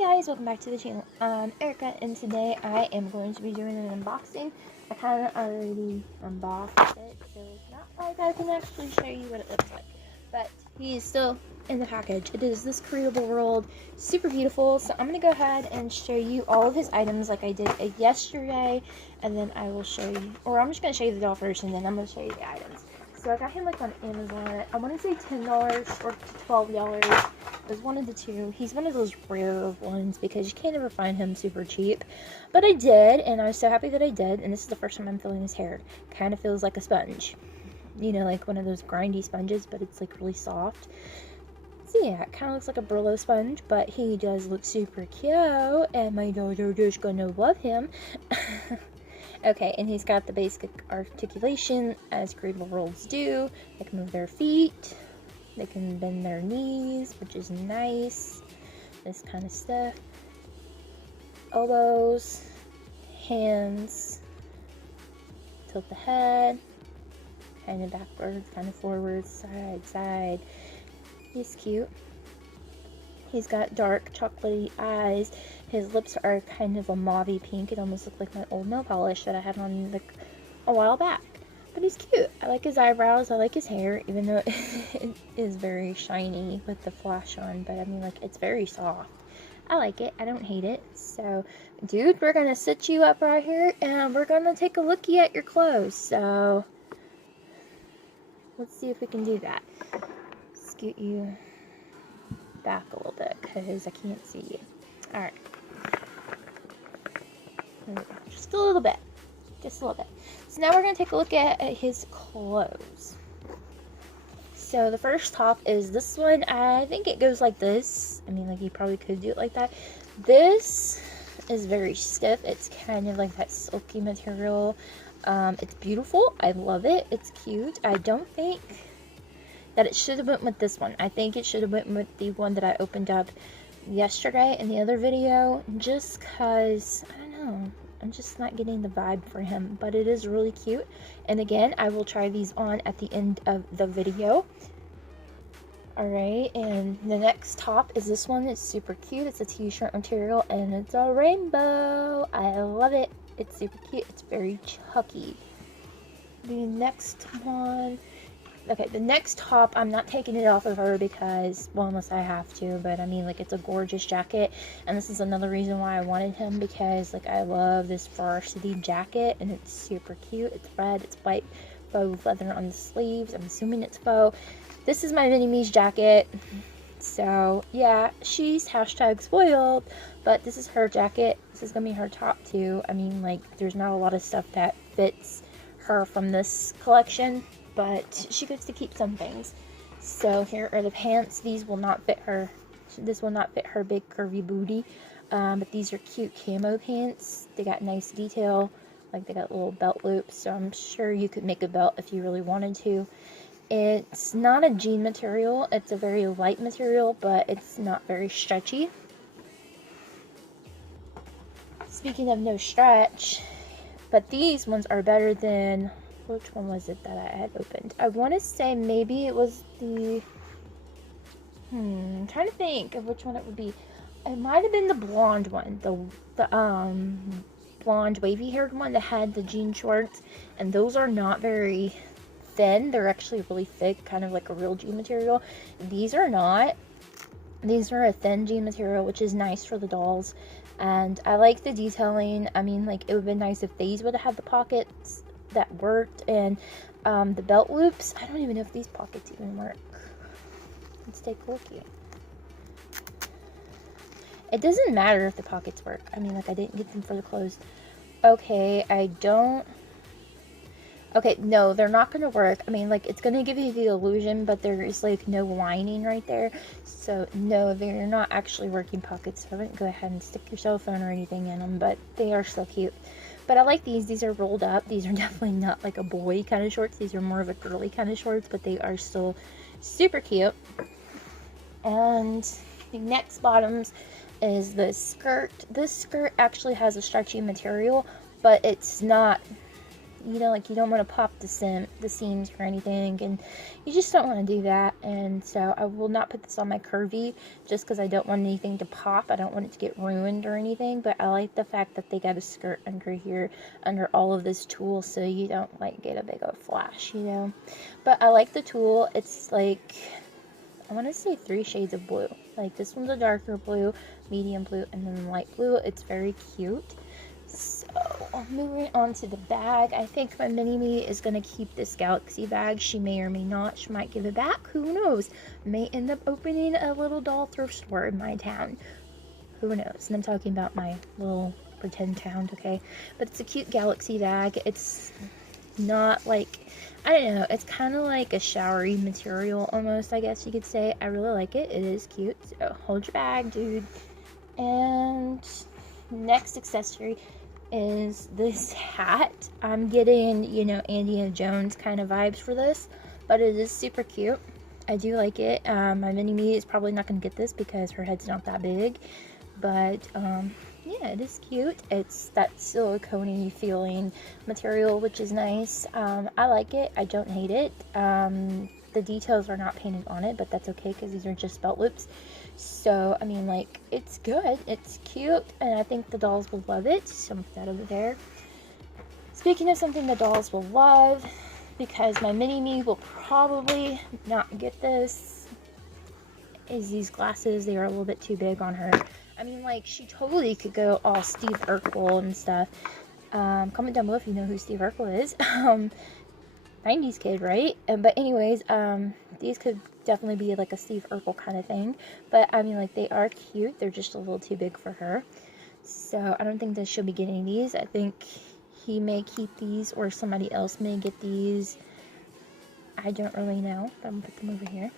guys, welcome back to the channel. I'm Erica, and today I am going to be doing an unboxing. I kind of already unboxed it, so it's not like I can actually show you what it looks like. But he is still in the package. It is this createable world, super beautiful. So I'm going to go ahead and show you all of his items like I did yesterday, and then I will show you, or I'm just going to show you the doll first, and then I'm going to show you the items. So I got him like on Amazon. I want to say $10 or $12. It was one of the two. He's one of those rare ones because you can't ever find him super cheap. But I did, and I was so happy that I did. And this is the first time I'm feeling his hair. Kind of feels like a sponge. You know, like one of those grindy sponges, but it's like really soft. So yeah, it kind of looks like a Brillo sponge, but he does look super cute. And my daughter is gonna love him. Okay, and he's got the basic articulation as createable worlds do. They can move their feet. They can bend their knees, which is nice. This kind of stuff. Elbows, hands, tilt the head, kind of backwards, kind of forwards, side, side. He's cute. He's got dark chocolatey eyes. His lips are kind of a mauvey pink. It almost looks like my old nail polish that I had on like a while back. But he's cute. I like his eyebrows. I like his hair, even though it is very shiny with the flash on. But I mean, like, it's very soft. I like it. I don't hate it. So, dude, we're going to sit you up right here, and we're going to take a lookie at your clothes. So, let's see if we can do that. Scoot you back a little bit, because I can't see you. Alright. Just a little bit. Just a little bit. So now we're going to take a look at his clothes. So the first top is this one. I think it goes like this. I mean, like, you probably could do it like that. This is very stiff. It's kind of like that silky material. It's beautiful. I love it. It's cute. I don't think that it should have went with this one. I think it should have went with the one that I opened up yesterday in the other video. Just because, I don't know. I'm just not getting the vibe for him, but it is really cute. And again, I will try these on at the end of the video. Alright, and the next top is this one. It's super cute. It's a t-shirt material, and it's a rainbow. I love it. It's super cute. It's very chucky. The next one... Okay, the next top, I'm not taking it off of her because, well, unless I have to, but I mean, like, it's a gorgeous jacket, and this is another reason why I wanted him, because, like, I love this varsity jacket, and it's super cute. It's red, it's white, faux leather on the sleeves. I'm assuming it's faux. This is my Mini-Me's jacket, so, yeah, she's hashtag spoiled, but this is her jacket. This is gonna be her top, too. I mean, like, there's not a lot of stuff that fits her from this collection, but she gets to keep some things. So here are the pants. These will not fit her. This will not fit her big curvy booty. But these are cute camo pants. They got nice detail. Like, they got little belt loops. So I'm sure you could make a belt if you really wanted to. It's not a jean material. It's a very light material, but it's not very stretchy. Speaking of no stretch, but these ones are better than... Which one was it that I had opened? I want to say maybe it was the... I'm trying to think of which one it would be. It might have been the blonde one. The blonde wavy-haired one that had the jean shorts. And those are not very thin. They're actually really thick, kind of like a real jean material. These are not. These are a thin jean material, which is nice for the dolls. And I like the detailing. I mean, like, it would have been nice if these would have had the pockets that worked, and the belt loops. I don't even know if these pockets even work. Let's take a look here. It doesn't matter if the pockets work. I mean, like, I didn't get them for the clothes. Okay, I don't... Okay, no, they're not going to work. I mean, like, it's going to give you the illusion, but there is, like, no lining right there. So, no, they're not actually working pockets. So I wouldn't go ahead and stick your cell phone or anything in them, but they are still cute. But I like these. These are rolled up. These are definitely not like a boy kind of shorts. These are more of a girly kind of shorts, but they are still super cute. And the next bottoms is the skirt. This skirt actually has a stretchy material, but it's not you know, like you don't want to pop the seams or anything, and you just don't want to do that. And so I will not put this on my curvy just because I don't want anything to pop. I don't want it to get ruined or anything, but I like the fact that they got a skirt under here, under all of this tulle, so you don't like get a big old flash, you know. But I like the tulle. It's like, I want to say 3 shades of blue. Like this one's a darker blue, medium blue, and then light blue. It's very cute. So moving on to the bag, I think my mini-me is going to keep this Galaxy bag. She may or may not. She might give it back. Who knows? May end up opening a little doll thrift store in my town. Who knows? And I'm talking about my little pretend town, okay? But it's a cute Galaxy bag. It's not like, I don't know, it's kind of like a showery material almost, I guess you could say. I really like it. It is cute. So hold your bag, dude. And next accessory is this hat. I'm getting, you know, Indiana Jones kind of vibes for this, but it is super cute. I do like it. My mini-me is probably not going to get this because her head's not that big, but yeah, it is cute. It's that silicone-y feeling material, which is nice. I like it. I don't hate it. The details are not painted on it, but that's okay because these are just belt loops. So, I mean, like, it's good. It's cute, and I think the dolls will love it. So, I'm put that over there. Speaking of something the dolls will love, because my mini-me will probably not get this, is these glasses. They are a little bit too big on her. I mean, like, she totally could go all Steve Urkel and stuff. Comment down below if you know who Steve Urkel is. 90s kid, right? But anyways, these could definitely be like a Steve Urkel kind of thing. But, I mean, like, they are cute. They're just a little too big for her. So, I don't think that she'll be getting these. I think he may keep these, or somebody else may get these. I don't really know. But I'm going to put them over here.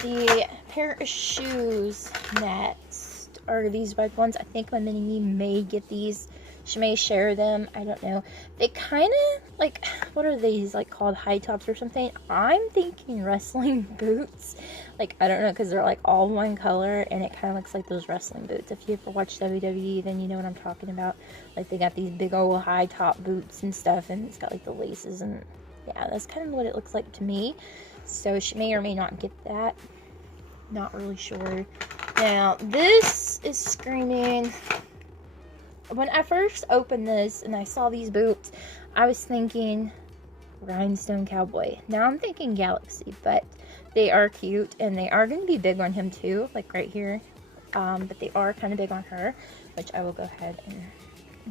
The pair of shoes next are these red ones. I think my mini-me may get these. She may share them. I don't know. They kind of, like, what are these, like, called high tops or something? I'm thinking wrestling boots. Like, I don't know, because they're, like, all one color, and it kind of looks like those wrestling boots. If you ever watch WWE, then you know what I'm talking about. Like, they got these big old high top boots and stuff, and it's got, like, the laces, and yeah, that's kind of what it looks like to me. So she may or may not get that. Not really sure. Now, this is screaming. When I first opened this and I saw these boots, I was thinking Rhinestone Cowboy. Now I'm thinking Galaxy, but they are cute, and they are going to be big on him too, like right here. But they are kind of big on her, which I will go ahead and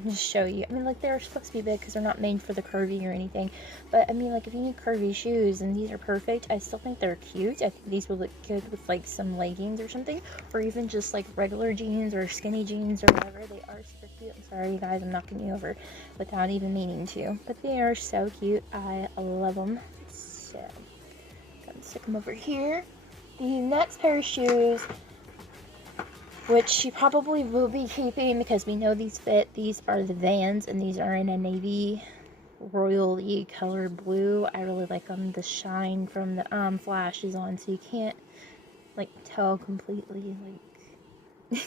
just show you. I mean, like, they're supposed to be big because they're not made for the curvy or anything. But, I mean, like, if you need curvy shoes, and these are perfect, I still think they're cute. I think these would look good with, like, some leggings or something. Or even just, like, regular jeans or skinny jeans or whatever. They are super cute. I'm sorry, you guys, I'm knocking you over without even meaning to. But they are so cute. I love them. So, gotta stick them over here. The next pair of shoes, which she probably will be keeping because we know these fit. These are the Vans, and these are in a navy royally colored blue. I really like them. The shine from the flash is on, so you can't, like, tell completely. Like,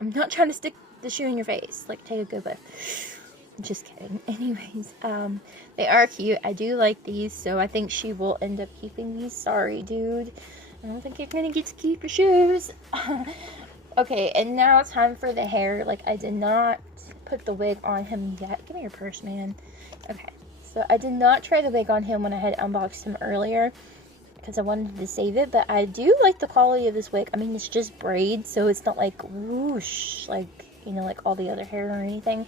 I'm not trying to stick the shoe in your face. Like, take a good whiff. Just kidding. Anyways, they are cute. I do like these, so I think she will end up keeping these. Sorry, dude. I don't think you're gonna get to keep your shoes. Okay, and now it's time for the hair. Like, I did not put the wig on him yet. Give me your purse, man. Okay, so I did not try the wig on him when I had unboxed him earlier because I wanted to save it, but I do like the quality of this wig. I mean, it's just braids, so it's not like whoosh, like, you know, like all the other hair or anything.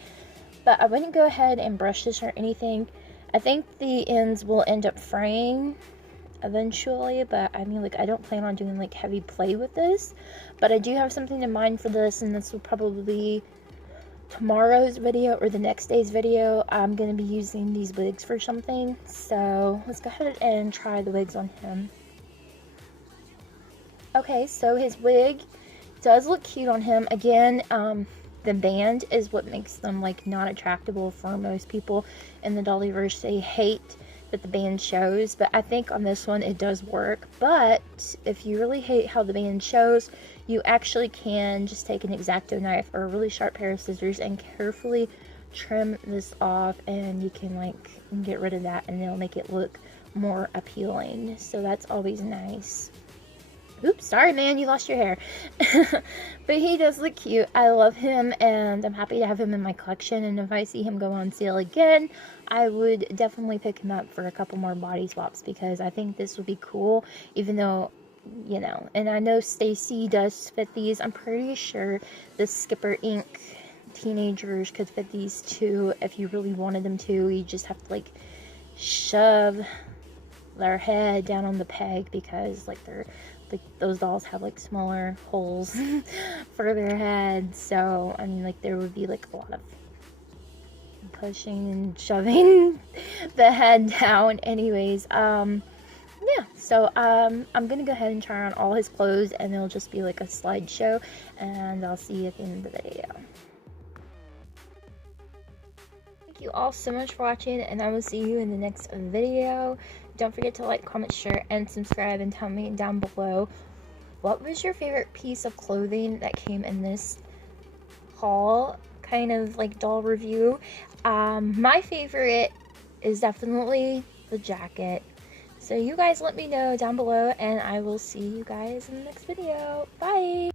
But I wouldn't go ahead and brush this or anything. I think the ends will end up fraying eventually, but I mean, like, I don't plan on doing, like, heavy play with this, but I do have something in mind for this, and this will probably be tomorrow's video or the next day's video. I'm going to be using these wigs for something, so let's go ahead and try the wigs on him. Okay, so his wig does look cute on him. Again, the band is what makes them, like, not attractable for most people in the Dollyverse. They hate that the band shows, but I think on this one it does work. But if you really hate how the band shows, you actually can just take an X-Acto knife or a really sharp pair of scissors and carefully trim this off and you can like get rid of that and it'll make it look more appealing. So that's always nice. Oops, sorry man, you lost your hair. But he does look cute. I love him and I'm happy to have him in my collection, and if I see him go on sale again, I would definitely pick him up for a couple more body swaps, because I think this would be cool, even though, you know, and I know Stacy does fit these. I'm pretty sure the Skipper Inc. teenagers could fit these too if you really wanted them to. You just have to like shove their head down on the peg, because like those dolls have like smaller holes for their heads. So I mean, like there would be like a lot of pushing and shoving the head down. Anyways, yeah, so I'm gonna go ahead and try on all his clothes, and it'll just be like a slideshow, and I'll see you at the end of the video. Thank you all so much for watching, and I will see you in the next video. Don't forget to like, comment, share, and subscribe, and tell me down below what was your favorite piece of clothing that came in this haul, kind of like doll review. My favorite is definitely the jacket. So you guys let me know down below, and I will see you guys in the next video. Bye!